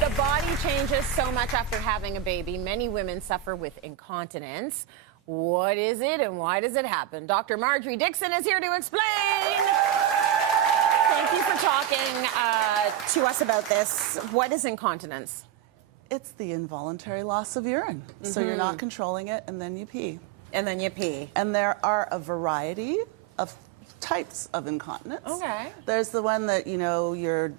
The body changes so much after having a baby. Many women suffer with incontinence. What is it and why does it happen? Dr. Marjorie Dixon is here to explain. Thank you for talking to us about this. What is incontinence? It's the involuntary loss of urine. So you're not controlling it, and then you pee. And then you pee. And there are a variety of types of incontinence. Okay. There's the one that, you know, you're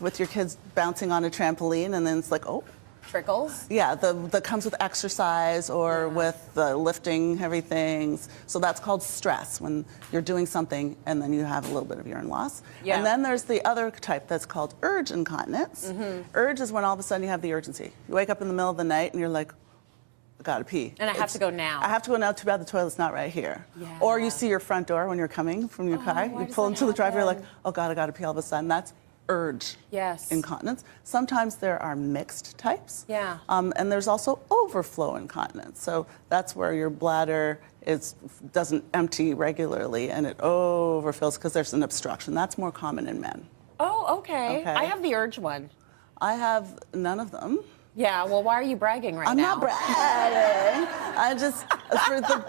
with your kids bouncing on a trampoline, and then it's like, oh. Trickles? Yeah, that comes with exercise or with lifting heavy things. So that's called stress, when you're doing something and then you have a little bit of urine loss. Yeah. And then there's the other type that's called urge incontinence. Urge is when all of a sudden you have the urgency. You wake up in the middle of the night and you're like, I gotta pee. And I have to go now. I have to go now, too bad the toilet's not right here. Yeah. Or you see your front door when you're coming from your car, you pull into the driveway, you're like, oh God, I gotta pee all of a sudden. That's urge incontinence. Sometimes there are mixed types. Yeah. And there's also overflow incontinence. So that's where your bladder doesn't empty regularly and it overfills because there's an obstruction. That's more common in men. Oh, okay. I have the urge one. I have none of them. Yeah, well, why are you bragging right now? I'm not bragging.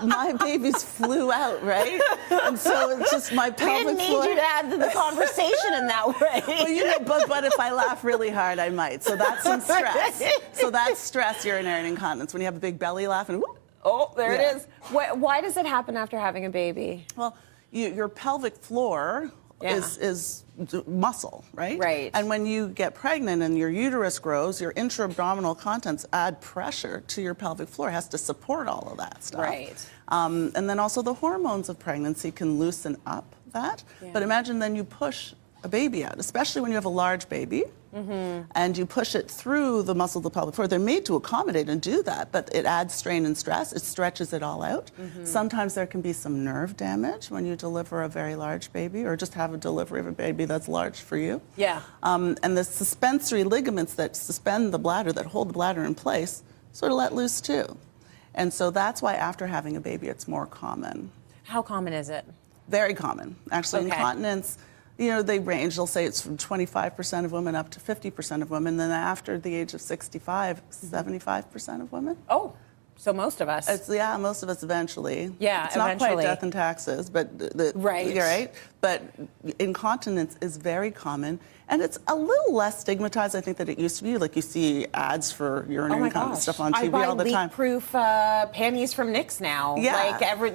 My babies flew out, right? And so it's just my pelvic We didn't floor. need you to add to the conversation in that way. Well, you know, but if I laugh really hard, I might. So that's some stress. So that's stress urinary incontinence, when you have a big belly laugh and whoop. Oh, there it is. Why does it happen after having a baby? Well, your pelvic floor is muscle, right? Right. And when you get pregnant and your uterus grows, your intra-abdominal contents add pressure to your pelvic floor. It has to support all of that stuff. Right. And then also the hormones of pregnancy can loosen up that. Yeah. But imagine then you push a baby out, especially when you have a large baby, and you push it through the muscle of the pelvic floor. They're made to accommodate and do that, but it adds strain and stress. It stretches it all out. Sometimes there can be some nerve damage when you deliver a very large baby, or just have a delivery of a baby that's large for you. Yeah. And the suspensory ligaments that suspend the bladder, that hold the bladder in place, sort of let loose too. And so that's why after having a baby, it's more common. How common is it? Very common. Actually, incontinence, you know, they range. They'll say it's from 25% of women up to 50% of women. Then after the age of 65, 75% of women. Oh, so most of us. Yeah, most of us eventually. Yeah, it's not quite death and taxes, but right. You're right. But incontinence is very common, and it's a little less stigmatized, I think, than it used to be. Like you see ads for urinary incontinence stuff on TV all the time. I buy leak-proof panties from Knix now. Yeah.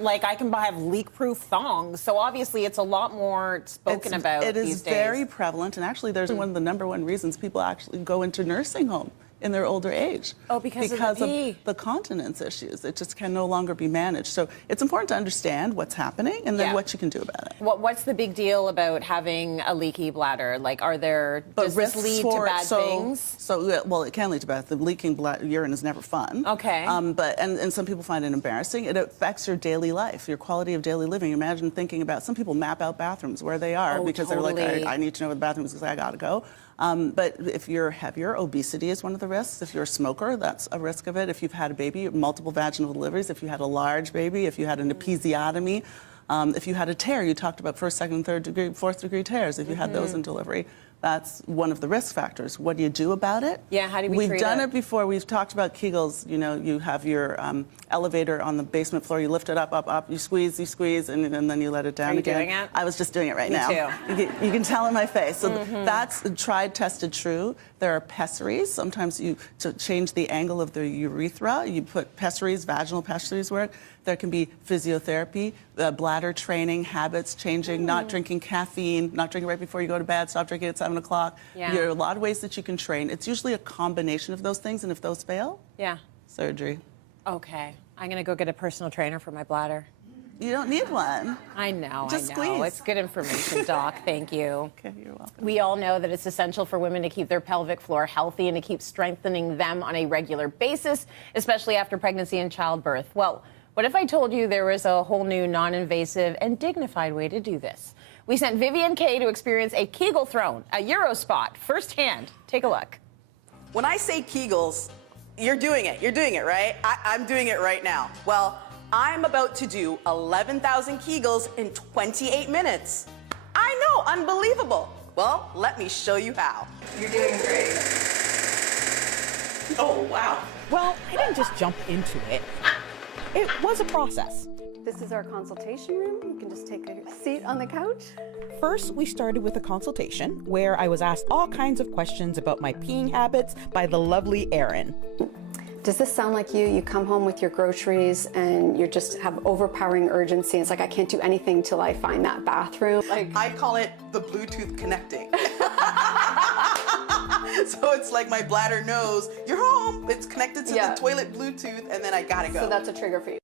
Like I can have leak-proof thongs. So obviously it's a lot more spoken about these days. It is very prevalent, and actually there's one of the #1 reasons people actually go into nursing home in their older age. Oh, because of the continence issues. It just can no longer be managed. So it's important to understand what's happening and then what you can do about it. What's the big deal about having a leaky bladder? Like, does this lead to bad things? Well, it can lead to bad things. Leaking urine is never fun. Okay. And some people find it embarrassing. It affects your daily life, your quality of daily living. Imagine thinking about, some people map out bathrooms where they are because they're like, I need to know where the bathroom is because I gotta go. But if you're heavier, obesity is one of the risks. If you're a smoker, that's a risk of it. If you've had a baby, multiple vaginal deliveries, if you had a large baby, if you had an episiotomy, if you had a tear, you talked about first, second, third degree, fourth degree tears, if you had those in delivery. That's one of the risk factors. What do you do about it? Yeah, how do we treat it? We've done it before. We've talked about Kegels. You know, you have your elevator on the basement floor. You lift it up, up, up. You squeeze, and then you let it down again. Are you doing it? I was just doing it right Me now. too. You can tell in my face. So that's tried, tested, true. There are pessaries. Sometimes to change the angle of the urethra, you put pessaries, vaginal pessaries work. There can be physiotherapy, bladder training, habits changing, not drinking caffeine, not drinking right before you go to bed, stop drinking at 7 o'clock. Yeah. There are a lot of ways that you can train. It's usually a combination of those things, and if those fail, surgery. Okay. I'm going to go get a personal trainer for my bladder. You don't need one. I know, Just I know. squeeze. It's good information, Doc. Thank you. Okay, you're welcome. We all know that it's essential for women to keep their pelvic floor healthy and to keep strengthening them on a regular basis, especially after pregnancy and childbirth. Well, what if I told you there was a whole new non-invasive and dignified way to do this? We sent Vivian Kay to experience a Kegel throne, a Euro spot, firsthand. Take a look. When I say Kegels, you're doing it. You're doing it, right? I'm doing it right now. Well, I'm about to do 11,000 Kegels in 28 minutes. I know, unbelievable. Well, let me show you how. You're doing great. Oh, wow. Well, I didn't just jump into it. It was a process. This is our consultation room. You can just take a seat on the couch. First, we started with a consultation where I was asked all kinds of questions about my peeing habits by the lovely Erin. Does this sound like you? You come home with your groceries and you just have overpowering urgency. It's like, I can't do anything till I find that bathroom. Like, I call it the Bluetooth connecting. So it's like my bladder knows, you're home. It's connected to the toilet Bluetooth, and then I gotta go. so that's a trigger for you.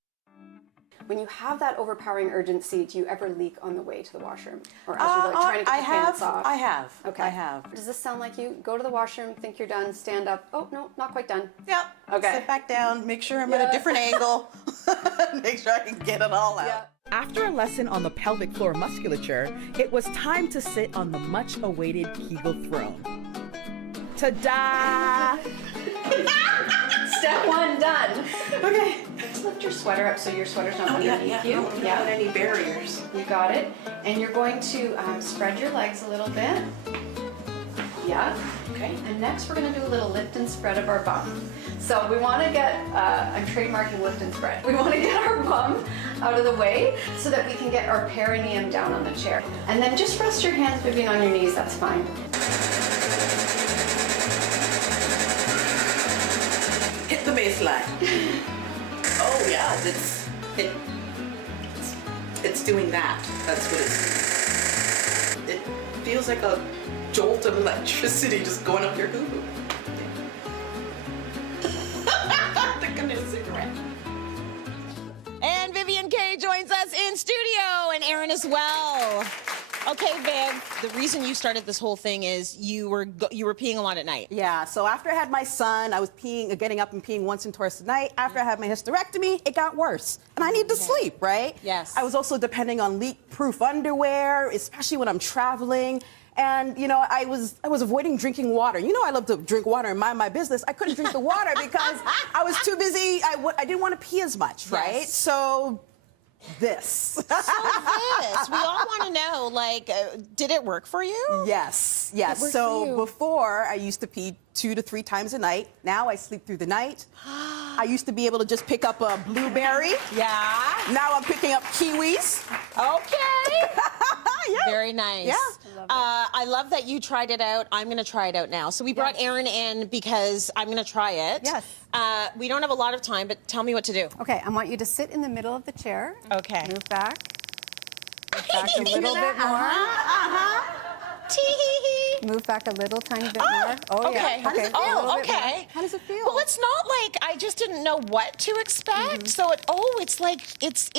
When you have that overpowering urgency, do you ever leak on the way to the washroom? Or as you're like trying to get the pants off? I have. Okay. I have. Does this sound like you? Go to the washroom, think you're done, stand up. Oh, no, not quite done. Yep. Okay. Sit back down, make sure I'm at a different angle, make sure I can get it all out. Yeah. After a lesson on the pelvic floor musculature, it was time to sit on the much-awaited Kegel throne. Ta-da! Step one done. Okay. Let's lift your sweater up so your sweater's not Yeah, underneath yeah. you. Don't put any barriers. You got it. And you're going to spread your legs a little bit. Yeah. Okay. And next we're going to do a little lift and spread of our bum. So we want to get, I'm trademarking lift and spread. We want to get our bum out of the way so that we can get our perineum down on the chair. And then just rest your hands, Vivian, on your knees. That's fine. Hit the baseline. Oh yeah, it's doing that. That's what it's doing. It feels like a jolt of electricity just going up your hoo-hoo. Thinking of a cigarette. And Vivian Kay joins us in studio, and Erin as well. Okay, Viv, the reason you started this whole thing is you were peeing a lot at night. Yeah, so after I had my son, I was getting up and peeing once and twice a night. After I had my hysterectomy, it got worse. And I need to sleep, right? Yes. I was also depending on leak-proof underwear, especially when I'm traveling. And, you know, I was avoiding drinking water. You know I love to drink water and mind my business. I couldn't drink the water because I was too busy. I didn't want to pee as much, right? Yes. So this. So this, we all want to know, like, did it work for you? Yes. It worked for So you. before, I used to pee 2 to 3 times a night. Now I sleep through the night. I used to be able to just pick up a blueberry. Yeah. Now I'm picking up kiwis. Okay. Yeah. Very nice. Yeah. I love that you tried it out. I'm going to try it out now. So we brought Erin in because I'm going to try it. Yes. We don't have a lot of time, but tell me what to do. Okay, I want you to sit in the middle of the chair. Okay. Move back. Move back a little bit more. Tee-hee-hee. Move back a little tiny bit more. Oh, Okay. yeah. How does it feel? A little bit more. Okay. How does it feel? Well, it's not like I just didn't know what to expect. So it's like it's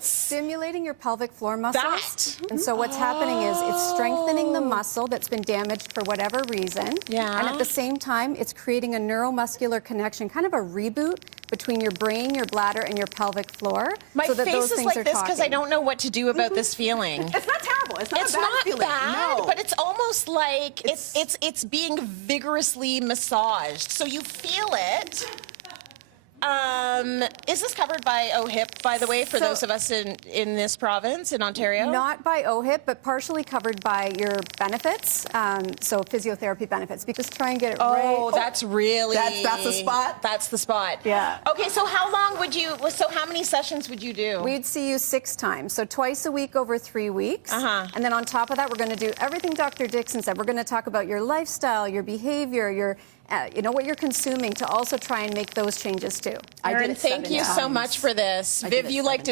Stimulating your pelvic floor muscles. That. And so what's happening is it's strengthening the muscle that's been damaged for whatever reason. Yeah. And at the same time, it's creating a neuromuscular connection, kind of a reboot between your brain, your bladder, and your pelvic floor. My so that face those is things like are this because I talking. don't know what to do about this feeling. It's not terrible. It's not It's a bad not feeling. bad, No. but it's almost like it's being vigorously massaged. So you feel it. Is this covered by OHIP, by the way, for those of us in this province, in Ontario? Not by OHIP, but partially covered by your benefits, so physiotherapy benefits, because try and get it right. Oh, that's really... That's the spot? That's the spot. Yeah. Okay, so how long would you... So how many sessions would you do? We'd see you 6 times, so twice a week over 3 weeks. And then on top of that, we're going to do everything Dr. Dixon said. We're going to talk about your lifestyle, your behavior, your... you know, what you're consuming, to also try and make those changes too. Erin, thank you so much for this. Viv, you like to